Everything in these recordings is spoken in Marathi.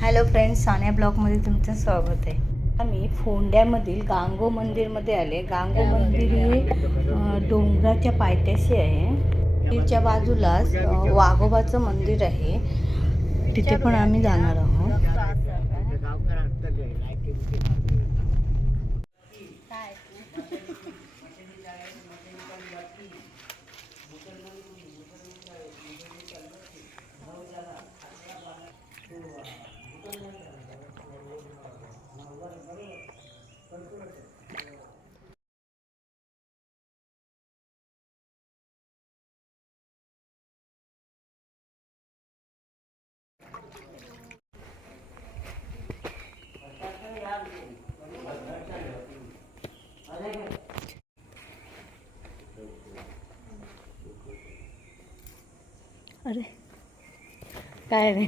हॅलो फ्रेंड्स सान्या ब्लॉगमध्ये तुमचं स्वागत आहे. आम्ही फोंड्यामधील गांगो मंदिरमध्ये आले. गांगो मंदिर हे डोंगराच्या पायथ्याशी आहे. तिच्या बाजूलाच वाघोबाचं मंदिर आहे. तिथे पण आम्ही जाणार आहोत. अरे काय रे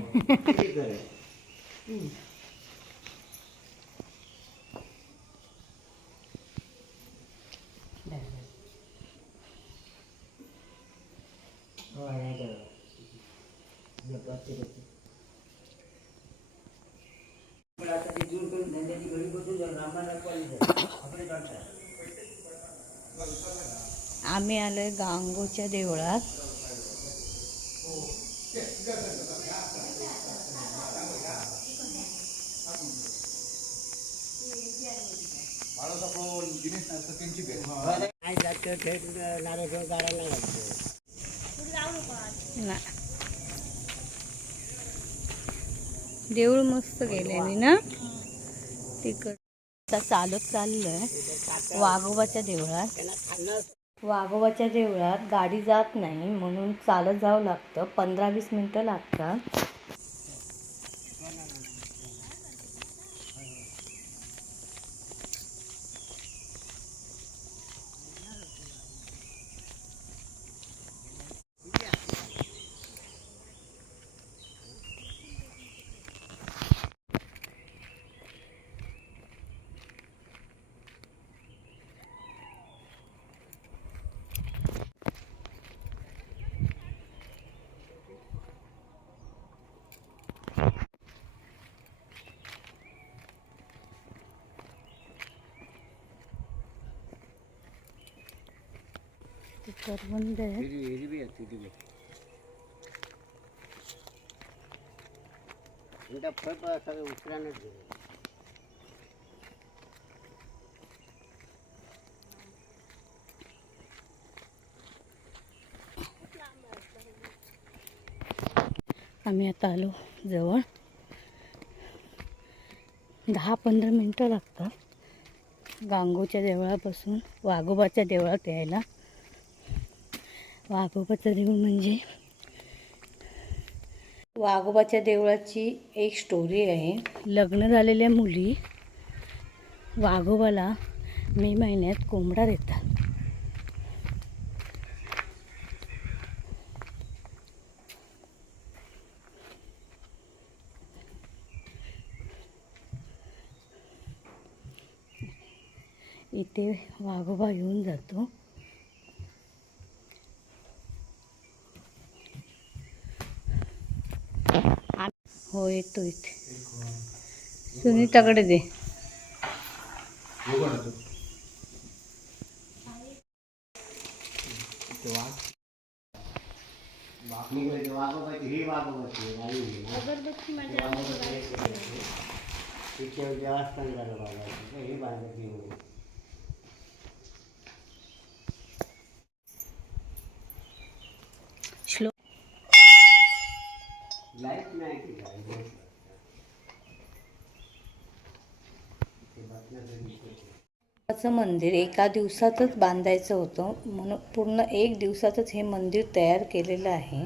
आम्ही आलोय गांगोच्या देवळात देऊळ मस्त गेले ना? तिकड चालत चाललोय वाघोबाच्या देवळात. वाघोबाच्या देवळात गाडी जात नाही म्हणून चालत जावं लागतं. पंधरा वीस मिनटं लागतात. ते करवंद आहे. आम्ही आता आलो जवळ. दहा पंधरा मिनटं लागतात. गांगोच्या देवळापासून वाघोबाच्या देवळात यायला. वाघोबाचं देऊळ म्हणजे? वाघोबाच्या देवळाची एक स्टोरी आहे. लग्न झालेल्या मुली वाघोबाला मे महिन्यात कोंबडा देतात. इथे वाघोबा येऊन जातो. हो येतो इथे. सुनीताकडे दे. श्लोक चं मंदिर एका दिवसातच बांधायचं होतं. म्हणून पूर्ण एक दिवसातच हे मंदिर तयार केलेलं आहे.